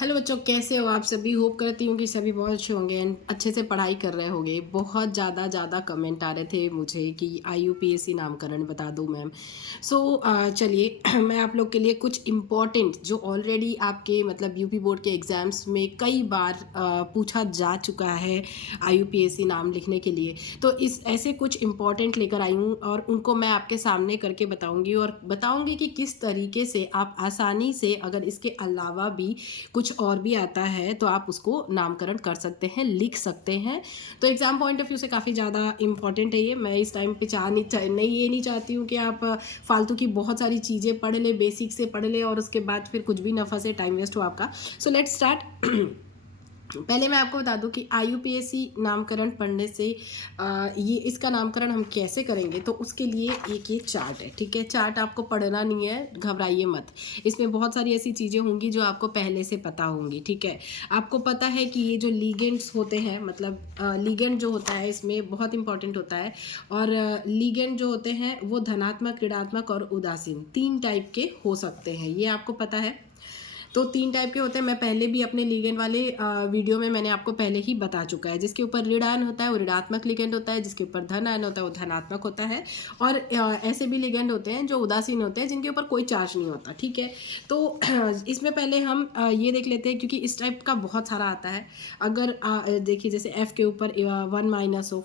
Hello बच्चों, कैसे हो आप सभी। होप करती हूँ कि सभी बहुत अच्छे होंगे एंड अच्छे से पढ़ाई कर रहे होंगे। बहुत ज़्यादा कमेंट आ रहे थे मुझे कि IUPAC नामकरण बता दो मैम। चलिए मैं आप लोग के लिए कुछ इम्पॉर्टेंट जो ऑलरेडी आपके मतलब यूपी बोर्ड के एग्ज़ाम्स में कई बार पूछा जा चुका है IUPAC नाम लिखने के लिए, तो इस ऐसे कुछ इम्पॉर्टेंट लेकर आई हूँ और उनको मैं आपके सामने करके बताऊँगी और बताऊँगी कि किस तरीके से आप आसानी से अगर इसके अलावा भी कुछ और भी आता है तो आप उसको नामकरण कर सकते हैं, लिख सकते हैं। तो एग्ज़ाम पॉइंट ऑफ व्यू से काफ़ी ज़्यादा इंपॉर्टेंट है ये। मैं इस टाइम पे ये नहीं चाहती हूँ कि आप फालतू की बहुत सारी चीज़ें पढ़ ले, बेसिक से पढ़ ले और उसके बाद फिर कुछ भी ना फंसे, टाइम वेस्ट हो आपका। So let's start. पहले मैं आपको बता दूं कि IUPAC नामकरण पढ़ने से ये इसका नामकरण हम कैसे करेंगे, तो उसके लिए एक ये चार्ट है। ठीक है, चार्ट आपको पढ़ना नहीं है, घबराइए मत। इसमें बहुत सारी ऐसी चीज़ें होंगी जो आपको पहले से पता होंगी। ठीक है, आपको पता है कि ये जो लीगेंड्स होते हैं, मतलब लीगेंड जो होता है इसमें बहुत इंपॉर्टेंट होता है। और लीगेंड जो होते हैं वो धनात्मक, ऋणात्मक और उदासीन 3 टाइप के हो सकते हैं, ये आपको पता है। तो 3 टाइप के होते हैं। मैं पहले भी अपने लिगेंड वाले वीडियो में मैंने आपको पहले ही बता चुका है। जिसके ऊपर ऋण आयन होता है वो ऋणात्मक लिगेंड होता है, जिसके ऊपर धन आयन होता है वो धनात्मक होता है। और ऐसे भी लिगेंड होते हैं जो उदासीन होते हैं, जिनके ऊपर कोई चार्ज नहीं होता। ठीक है, तो इसमें पहले हम ये देख लेते हैं, क्योंकि इस टाइप का बहुत सारा आता है। अगर देखिए जैसे F के ऊपर 1- हो,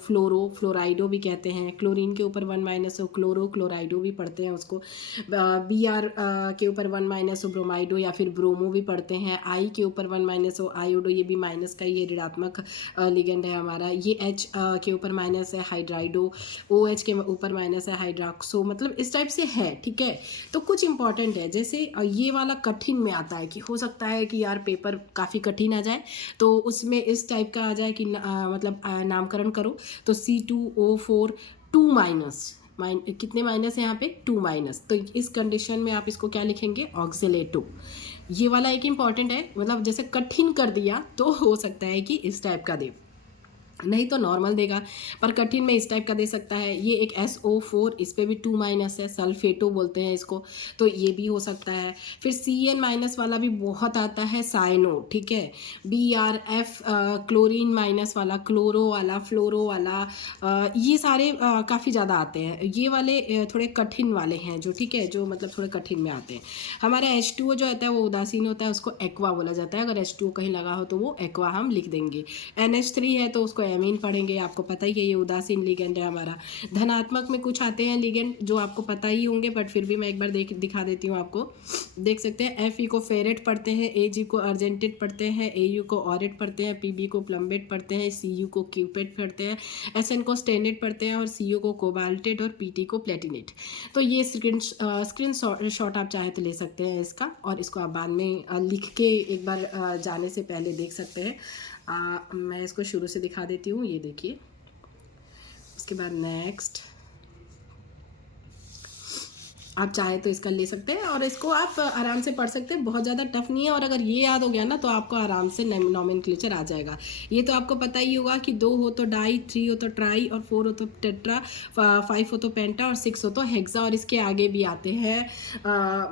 फ्लोराइडो भी कहते हैं। क्लोरीन के ऊपर 1- हो, क्लोराइडो भी पढ़ते हैं उसको। BR के ऊपर 1- हो, ब्रोमाइडो या फिर ब्रोमो भी पढ़ते हैं। I के ऊपर 1- हो, आयोडो, ये भी माइनस का, ये ऋणात्मक लिगेंड है हमारा। ये H के ऊपर माइनस है, हाइड्राइडो। OH के ऊपर माइनस है, हाइड्रोक्सो। मतलब इस टाइप से है। ठीक है, तो कुछ इंपॉर्टेंट है, जैसे ये वाला कठिन में आता है कि हो सकता है कि यार पेपर काफ़ी कठिन आ जाए, तो उसमें इस टाइप का आ जाए कि मतलब नामकरण करो तो C2O4 2- कितने माइनस है यहाँ पे, 2-। तो इस कंडीशन में आप इसको क्या लिखेंगे, ऑक्सीलेटो। ये वाला एक इंपॉर्टेंट है, मतलब जैसे कठिन कर दिया तो हो सकता है कि इस टाइप का दे, नहीं तो नॉर्मल देगा, पर कठिन में इस टाइप का दे सकता है। ये एक SO4, इस पर भी 2- है, सल्फेटो बोलते हैं इसको, तो ये भी हो सकता है। फिर CN- वाला भी बहुत आता है, साइनो। ठीक है, BRF क्लोरीन माइनस वाला, क्लोरो वाला, फ्लोरो वाला, ये सारे काफ़ी ज़्यादा आते हैं। ये वाले थोड़े कठिन वाले हैं जो, ठीक है, जो मतलब थोड़े कठिन में आते हैं। हमारा H2O जो होता है वो उदासीन होता है, उसको एक्वा बोला जाता है। अगर H2O कहीं लगा हो तो वो एक्वा हम लिख देंगे। NH3 है तो उसको एमीन पढ़ेंगे, आपको पता ही है, ये उदासीन लिगेंड है हमारा। धनात्मक में कुछ आते हैं लिगेंड जो आपको पता ही होंगे, बट फिर भी मैं एक बार दिखा देती हूँ आपको। देख सकते हैं, Fe को फेरेट पढ़ते हैं, Ag को अर्जेंटेट पढ़ते हैं, Au को ऑरेट पढ़ते हैं, Pb को प्लम्बेट पढ़ते हैं, Cu को क्यूपेट पढ़ते हैं, Sn को स्टेनेट पढ़ते हैं और Co को कोबाल्टेट और Pt को प्लेटिनेट। तो ये स्क्रीन शॉट आप चाहे तो ले सकते हैं इसका, और इसको आप बाद में लिख के एक बार जाने से पहले देख सकते हैं। मैं इसको शुरू से दिखा देती हूँ, ये देखिए। उसके बाद नेक्स्ट आप चाहे तो इसका ले सकते हैं और इसको आप आराम से पढ़ सकते हैं, बहुत ज़्यादा टफ नहीं है। और अगर ये याद हो गया ना तो आपको आराम से नॉमेनक्लेचर आ जाएगा। ये तो आपको पता ही होगा कि 2 हो तो डाई, 3 हो तो ट्राई और 4 हो तो टेट्रा, 5 हो तो पेंटा और 6 हो तो हेक्सा। और इसके आगे भी आते हैं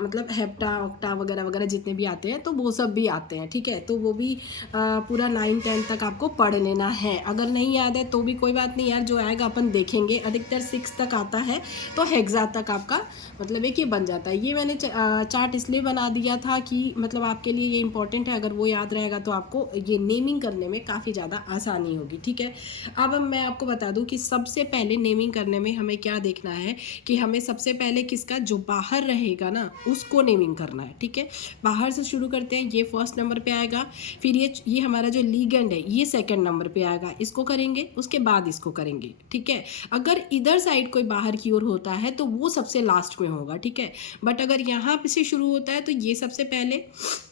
मतलब हेप्टा, ऑक्टा वगैरह वगैरह जितने भी आते हैं, तो वो सब भी आते हैं। ठीक है, तो वो भी पूरा 9-10 तक आपको पढ़ लेना है। अगर नहीं याद है तो भी कोई बात नहीं यार, जो आएगा अपन देखेंगे। अधिकतर 6 तक आता है तो हेक्सा तक आपका मतलब एक ये बन जाता है। ये मैंने चार्ट इसलिए बना दिया था कि मतलब आपके लिए ये इंपॉर्टेंट है, अगर वो याद रहेगा तो आपको ये नेमिंग करने में काफ़ी ज़्यादा आसानी होगी। ठीक है, अब मैं आपको बता दूं कि सबसे पहले नेमिंग करने में हमें क्या देखना है कि हमें सबसे पहले किसका जो बाहर रहेगा ना उसको नेमिंग करना है। ठीक है, बाहर से शुरू करते हैं, ये फर्स्ट नंबर पे आएगा। फिर ये हमारा जो लीगेंड है ये सेकेंड नंबर पे आएगा, इसको करेंगे, उसके बाद इसको करेंगे। ठीक है, अगर इधर साइड कोई बाहर की ओर होता है तो वो सबसे लास्ट में होगा। ठीक है, बट अगर यहाँ पे से शुरू होता है तो ये सबसे पहले,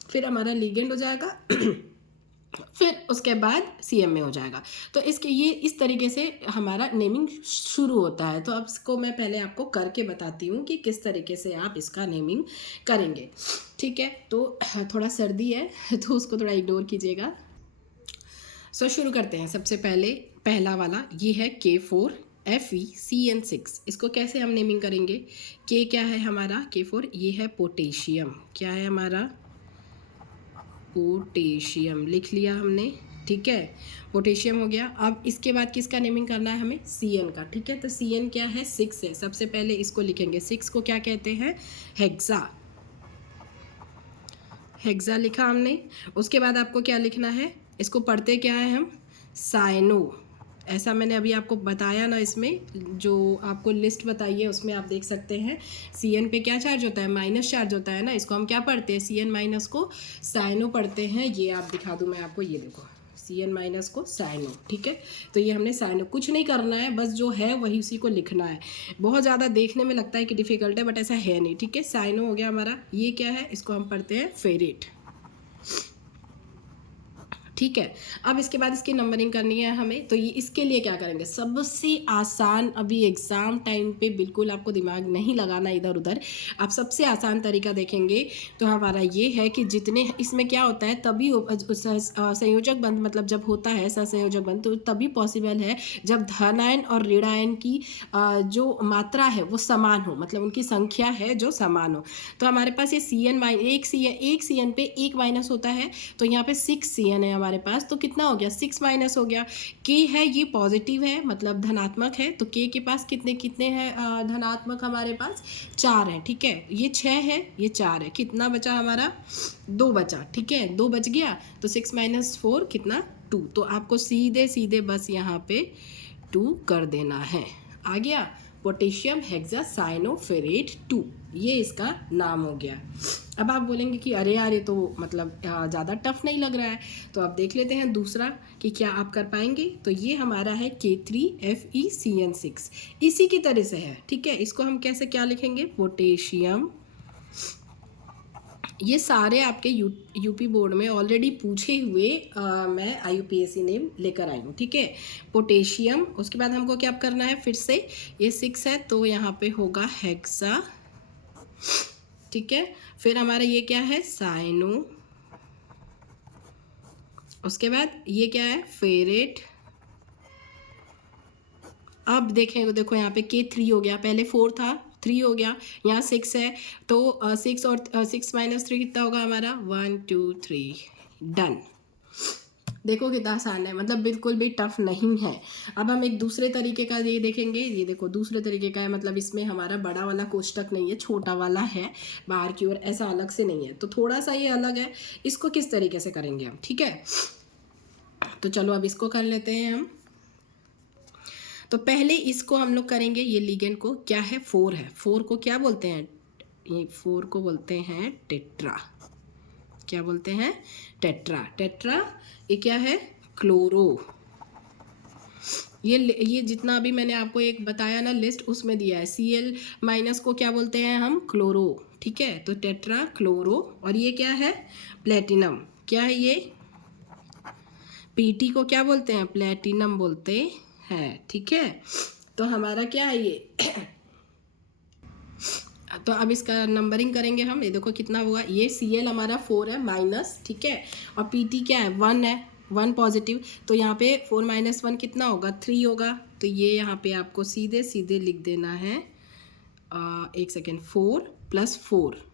फिर हमारा लीगेंड हो जाएगा फिर उसके बाद CM में हो जाएगा। तो इसके ये इस तरीके से हमारा नेमिंग शुरू होता है। तो अब इसको मैं पहले आपको करके बताती हूँ कि किस तरीके से आप इसका नेमिंग करेंगे। ठीक है, तो थोड़ा सर्दी है तो उसको थोड़ा इग्नोर कीजिएगा। सो शुरू करते हैं। सबसे पहले पहला वाला ये है K4 FeCN6। इसको कैसे हम नेमिंग करेंगे। K क्या है हमारा, K4 ये है पोटेशियम, क्या है हमारा पोटेशियम लिख लिया हमने, ठीक है, पोटेशियम हो गया। अब इसके बाद किसका नेमिंग करना है हमें, Cn का, ठीक है। तो Cn क्या है, 6 है। सबसे पहले इसको लिखेंगे, 6 को क्या कहते हैं, हेक्सा, हेक्सा लिखा हमने। उसके बाद आपको क्या लिखना है, इसको पढ़ते क्या है हम, साइनो, ऐसा मैंने अभी आपको बताया ना, इसमें जो आपको लिस्ट बताई है उसमें आप देख सकते हैं। Cn पे क्या चार्ज होता है, माइनस चार्ज होता है ना, इसको हम क्या पढ़ते हैं, Cn माइनस को साइनो पढ़ते हैं। ये आप दिखा दूँ मैं आपको, ये देखो Cn माइनस को साइनो, ठीक है। तो ये हमने साइनो, कुछ नहीं करना है, बस जो है वही उसी को लिखना है। बहुत ज़्यादा देखने में लगता है कि डिफ़िकल्ट है, बट ऐसा है नहीं, ठीक है। साइनो हो गया हमारा। ये क्या है, इसको हम पढ़ते हैं फेरेट, ठीक है। अब इसके बाद इसकी नंबरिंग करनी है हमें, तो ये इसके लिए क्या करेंगे, सबसे आसान, अभी एग्ज़ाम टाइम पे बिल्कुल आपको दिमाग नहीं लगाना इधर उधर, आप सबसे आसान तरीका देखेंगे तो हमारा ये है कि जितने इसमें क्या होता है, तभी संयोजक बंध मतलब जब होता है सहसंयोजक बंध, तो तभी पॉसिबल है जब धनायन और ऋणायन की जो मात्रा है वो समान हो, मतलब उनकी संख्या है जो समान हो। तो हमारे पास ये Cn एक Cn पे एक माइनस होता है, तो यहाँ पे 6 Cn है हमारे पास, तो कितना हो गया, 6 माइनस हो गया। K है, ये पॉजिटिव है मतलब धनात्मक है, तो K के पास कितने कितने हैं धनात्मक, हमारे पास 4 है, ठीक है। ये 6 है, ये 4 है, कितना बचा हमारा, 2 बचा, ठीक है, 2 बच गया। तो 6 माइनस 4 कितना, 2। तो आपको सीधे सीधे बस यहाँ पे 2 कर देना है, आ गया। पोटेशियम हेक्सासाइनोफेरेट 2, ये इसका नाम हो गया। अब आप बोलेंगे कि अरे यार ये तो मतलब ज़्यादा टफ नहीं लग रहा है, तो आप देख लेते हैं दूसरा कि क्या आप कर पाएंगे। तो ये हमारा है K3FeCN6, इसी की तरह से है, ठीक है। इसको हम कैसे क्या लिखेंगे, पोटेशियम, ये सारे आपके यूपी बोर्ड में ऑलरेडी पूछे हुए मैं IUPAC नेम लेकर आई हूँ, ठीक है। पोटेशियम, उसके बाद हमको क्या करना है, फिर से ये 6 है तो यहाँ पे होगा हेक्सा, ठीक है। फिर हमारा ये क्या है, साइनो, उसके बाद ये क्या है, फेरेट। अब देखें, देखो यहाँ पे K3 हो गया, पहले 4 था, 3 हो गया, यहाँ 6 है, तो 6 और 6 माइनस 3 कितना होगा हमारा, 1 2 3, डन। देखो कितना आसान है, मतलब बिल्कुल भी टफ नहीं है। अब हम एक दूसरे तरीके का ये देखेंगे, ये देखो दूसरे तरीके का है, मतलब इसमें हमारा बड़ा वाला कोष्टक नहीं है, छोटा वाला है बाहर की ओर, ऐसा अलग से नहीं है, तो थोड़ा सा ये अलग है। इसको किस तरीके से करेंगे हम, ठीक है। तो चलो अब इसको कर लेते हैं हम। तो पहले इसको हम लोग करेंगे, ये लिगेंड को क्या है, 4 है, 4 को क्या बोलते हैं, ये 4 को बोलते हैं टेट्रा, क्या बोलते हैं, टेट्रा, टेट्रा। ये क्या है, क्लोरो। ये जितना अभी मैंने आपको एक बताया ना लिस्ट, उसमें दिया है Cl माइनस को क्या बोलते हैं हम, क्लोरो, ठीक है। तो टेट्रा क्लोरो। और ये क्या है, प्लेटिनम, क्या है ये, Pt को क्या बोलते हैं, प्लेटिनम बोलते हैं, ठीक है। तो हमारा क्या है ये तो अब इसका नंबरिंग करेंगे हम, ये देखो कितना हुआ, ये Cl हमारा 4 है माइनस, ठीक है, और Pt क्या है, 1 है, 1 पॉजिटिव, तो यहाँ पे 4 माइनस 1 कितना होगा, 3 होगा। तो ये यहाँ पे आपको सीधे सीधे लिख देना है, एक सेकेंड, 4 + 4।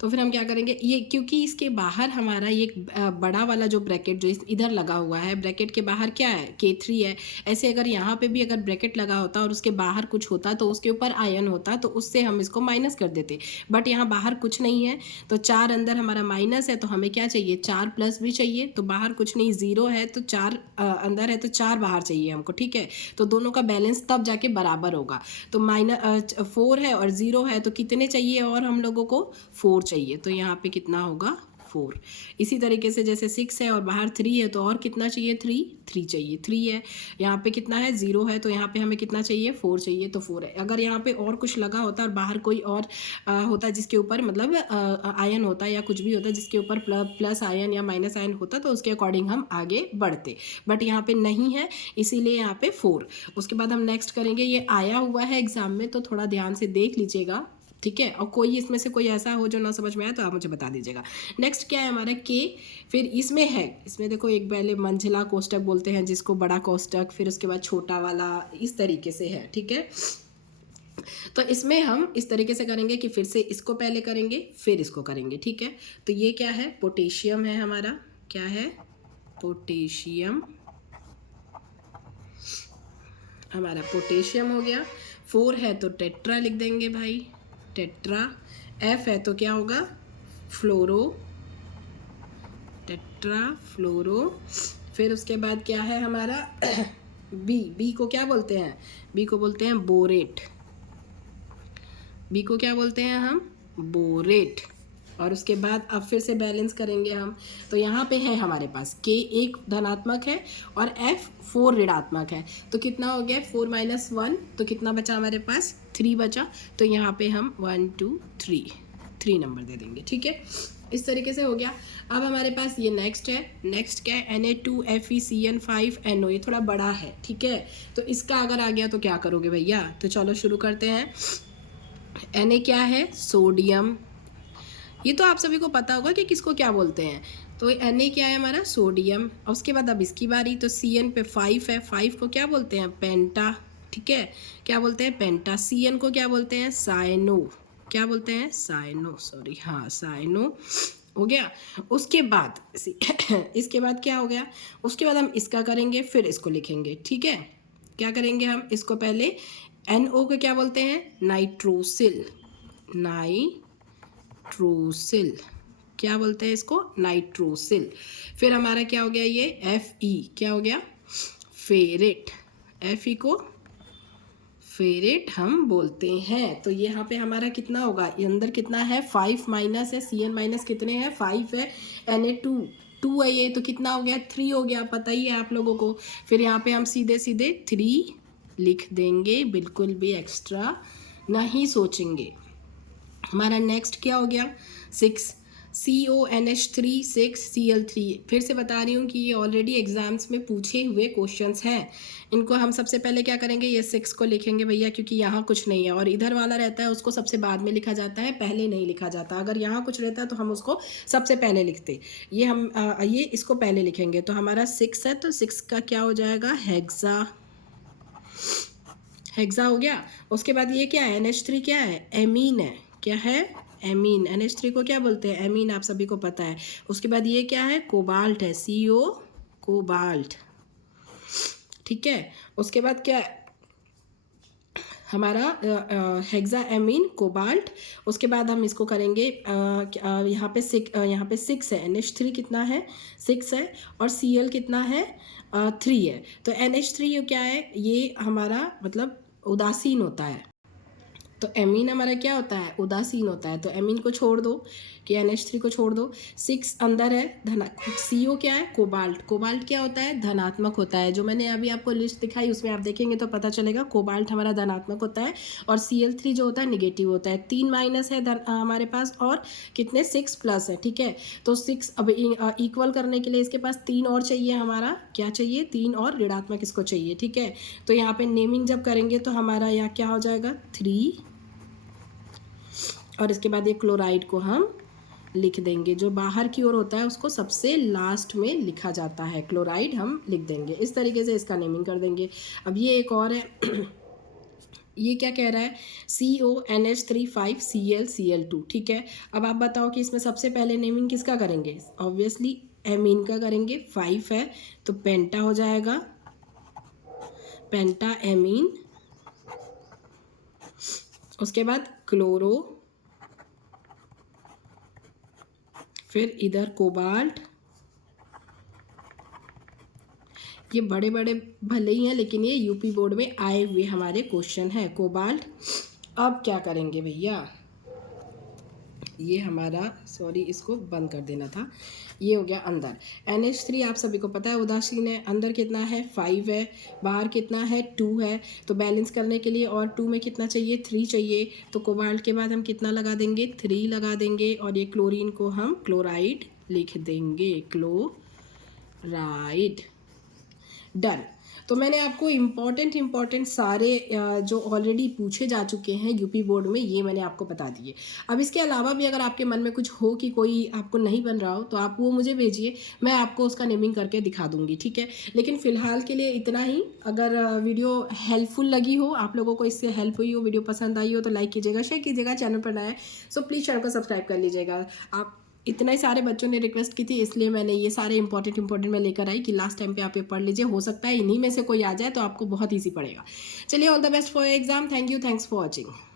तो फिर हम क्या करेंगे, ये क्योंकि इसके बाहर हमारा ये बड़ा वाला जो ब्रैकेट जो इधर लगा हुआ है, ब्रैकेट के बाहर क्या है, K3 है। ऐसे अगर यहाँ पे भी अगर ब्रैकेट लगा होता और उसके बाहर कुछ होता तो उसके ऊपर आयन होता, तो उससे हम इसको माइनस कर देते, बट यहाँ बाहर कुछ नहीं है, तो 4 अंदर हमारा माइनस है, तो हमें क्या चाहिए, 4 प्लस भी चाहिए, तो बाहर कुछ नहीं, 0 है, तो 4 अंदर है, तो 4 बाहर चाहिए हमको, ठीक है। तो दोनों का बैलेंस तब जाके बराबर होगा। तो 4 है और 0 है, तो कितने चाहिए और हम लोगों को 4 चाहिए, तो यहाँ पे कितना होगा, 4। इसी तरीके से जैसे 6 है और बाहर 3 है, तो और कितना चाहिए, 3 चाहिए, 3 है, यहाँ पे कितना है, 0 है, तो यहाँ पे हमें कितना चाहिए, 4 चाहिए, तो 4 है। अगर यहाँ पे और कुछ लगा होता और बाहर कोई और होता जिसके ऊपर मतलब आयन होता या कुछ भी होता जिसके ऊपर प्लस आयन या माइनस आयन होता, तो उसके अकॉर्डिंग हम आगे बढ़ते, बट यहाँ पे नहीं है, इसीलिए यहाँ पे 4। उसके बाद हम नेक्स्ट करेंगे, ये आया हुआ है एग्जाम में, तो थोड़ा ध्यान से देख लीजिएगा, ठीक है। और कोई इसमें से कोई ऐसा हो जो ना समझ में आए तो आप मुझे बता दीजिएगा। नेक्स्ट क्या है हमारा K, फिर इसमें है, इसमें देखो एक पहले मंझला कोष्टक बोलते हैं जिसको, बड़ा कोष्टक, फिर उसके बाद छोटा वाला, इस तरीके से है, ठीक है। तो इसमें हम इस तरीके से करेंगे कि फिर से इसको पहले करेंगे फिर इसको करेंगे, ठीक है। तो ये क्या है, पोटेशियम है हमारा, क्या है, पोटेशियम, हमारा पोटेशियम हो गया। 4 है तो टेट्रा लिख देंगे भाई, टेट्रा। F है तो क्या होगा, फ्लोरो, टेट्रा फ्लोरो। फिर उसके बाद क्या है हमारा बी को क्या बोलते हैं, बी को बोलते हैं बोरेट, बी को क्या बोलते हैं हम, बोरेट। और उसके बाद अब फिर से बैलेंस करेंगे हम, तो यहाँ पे है हमारे पास K एक धनात्मक है और F 4 ऋणात्मक है, तो कितना हो गया 4 - 1, तो कितना बचा हमारे पास 3 बचा। तो यहाँ पे हम 1 2 3 नंबर दे देंगे, ठीक है। इस तरीके से हो गया। अब हमारे पास ये नेक्स्ट है, नेक्स्ट क्या है, Na2FeCN5NO, ये थोड़ा बड़ा है, ठीक है। तो इसका अगर आ गया तो क्या करोगे भैया, तो चलो शुरू करते हैं। Na क्या है, सोडियम, ये तो आप सभी को पता होगा कि किसको क्या बोलते हैं। तो Na क्या है हमारा, सोडियम। और उसके बाद अब इसकी बारी, तो Cn पे 5 है, 5 को क्या बोलते हैं, पेंटा, ठीक है, क्या बोलते हैं, पेंटा। Cn को क्या बोलते हैं, साइनो, क्या बोलते हैं, साइनो, सॉरी, हाँ साइनो हो गया। उसके बाद इसके बाद क्या हो गया, उसके बाद हम इसका करेंगे फिर इसको लिखेंगे, ठीक है। क्या करेंगे हम, इसको पहले NO को क्या बोलते हैं, नाइट्रोसिल, नाइट्रोसिल, क्या बोलते हैं इसको, नाइट्रोसिल। फिर हमारा क्या हो गया, ये Fe, क्या हो गया, फेरेट, Fe को फेरेट हम बोलते हैं। तो यहाँ पे हमारा कितना होगा, ये अंदर कितना है, 5 माइनस है, Cn माइनस कितने हैं, 5 है, Na2 है ये, तो कितना हो गया, 3 हो गया, पता ही है आप लोगों को। फिर यहाँ पे हम सीधे सीधे 3 लिख देंगे, बिल्कुल भी एक्स्ट्रा नहीं सोचेंगे। हमारा नेक्स्ट क्या हो गया, 6, CONH3 6Cl3। फिर से बता रही हूँ कि ये ऑलरेडी एग्जाम्स में पूछे हुए क्वेश्चंस हैं। इनको हम सबसे पहले क्या करेंगे, ये 6 को लिखेंगे भैया, क्योंकि यहाँ कुछ नहीं है, और इधर वाला रहता है उसको सबसे बाद में लिखा जाता है, पहले नहीं लिखा जाता। अगर यहाँ कुछ रहता है तो हम उसको सबसे पहले लिखते, ये हम ये इसको पहले लिखेंगे। तो हमारा 6 है, तो 6 का क्या हो जाएगा, हेक्सा, हेक्सा हो गया। उसके बाद ये क्या है, NH3 क्या है, एमीन है, क्या है, एमीन। NH3 को क्या बोलते हैं, एमीन, आप सभी को पता है। उसके बाद ये क्या है, कोबाल्ट है, CO, कोबाल्ट, ठीक है। उसके बाद क्या है हमारा, हेक्सा एमीन कोबाल्ट। उसके बाद हम इसको करेंगे, यहाँ पे 6 है, NH3 कितना है, 6 है, और Cl कितना है, 3 है। तो NH3 क्या है, ये हमारा मतलब उदासीन होता है, तो एमीन हमारा क्या होता है, उदासीन होता है। तो एमीन को छोड़ दो, कि NH3 को छोड़ दो। 6 अंदर है, CO क्या है, कोबाल्ट, कोबाल्ट क्या होता है, धनात्मक होता है। जो मैंने अभी आपको लिस्ट दिखाई उसमें आप देखेंगे तो पता चलेगा, कोबाल्ट हमारा धनात्मक होता है, और Cl3 जो होता है निगेटिव होता है। 3 माइनस है हमारे पास, और कितने, 6 प्लस है, ठीक है। तो 6 अब इक्वल करने के लिए इसके पास 3 और चाहिए, हमारा क्या चाहिए, 3 और ऋणात्मक इसको चाहिए, ठीक है। तो यहाँ पे नेमिंग जब करेंगे तो हमारा यहाँ क्या हो जाएगा, 3, और इसके बाद ये क्लोराइड को हम लिख देंगे, जो बाहर की ओर होता है उसको सबसे लास्ट में लिखा जाता है, क्लोराइड हम लिख देंगे। इस तरीके से इसका नेमिंग कर देंगे। अब ये एक और है ये क्या कह रहा है, CONH3 5Cl Cl2, ठीक है। अब आप बताओ कि इसमें सबसे पहले नेमिंग किसका करेंगे, ऑब्वियसली एमीन का करेंगे। 5 है तो पेंटा हो जाएगा, पेंटा एमीन। उसके बाद क्लोरो, फिर इधर कोबाल्ट। ये बड़े बड़े भले ही हैं, लेकिन ये यूपी बोर्ड में आए हुए हमारे क्वेश्चन हैं, कोबाल्ट। अब क्या करेंगे भैया, ये हमारा, सॉरी इसको बंद कर देना था, ये हो गया अंदर। NH3 आप सभी को पता है उदासीन है, अंदर कितना है, 5 है, बाहर कितना है, 2 है। तो बैलेंस करने के लिए और 2 में कितना चाहिए, 3 चाहिए। तो कोबाल्ट के बाद हम कितना लगा देंगे, 3 लगा देंगे, और ये क्लोरीन को हम क्लोराइड लिख देंगे, क्लोराइड, डन। तो मैंने आपको इम्पॉर्टेंट सारे जो ऑलरेडी पूछे जा चुके हैं यूपी बोर्ड में, ये मैंने आपको बता दिए। अब इसके अलावा भी अगर आपके मन में कुछ हो कि कोई आपको नहीं बन रहा हो, तो आप वो मुझे भेजिए, मैं आपको उसका नेमिंग करके दिखा दूँगी, ठीक है? लेकिन फ़िलहाल के लिए इतना ही। अगर वीडियो हेल्पफुल लगी हो, आप लोगों को इससे हेल्प हुई हो, वीडियो पसंद आई हो, तो लाइक कीजिएगा, शेयर कीजिएगा, चैनल पर नया है सो प्लीज़ चैनल को सब्सक्राइब कर लीजिएगा। आप इतने सारे बच्चों ने रिक्वेस्ट की थी, इसलिए मैंने ये सारे इंपॉर्टेंट मैं लेकर आई कि लास्ट टाइम पे आप ये पढ़ लीजिए, हो सकता है इन्हीं में से कोई आ जाए तो आपको बहुत ईजी पड़ेगा। चलिए, all the best for your exam. Thank you, thanks for watching.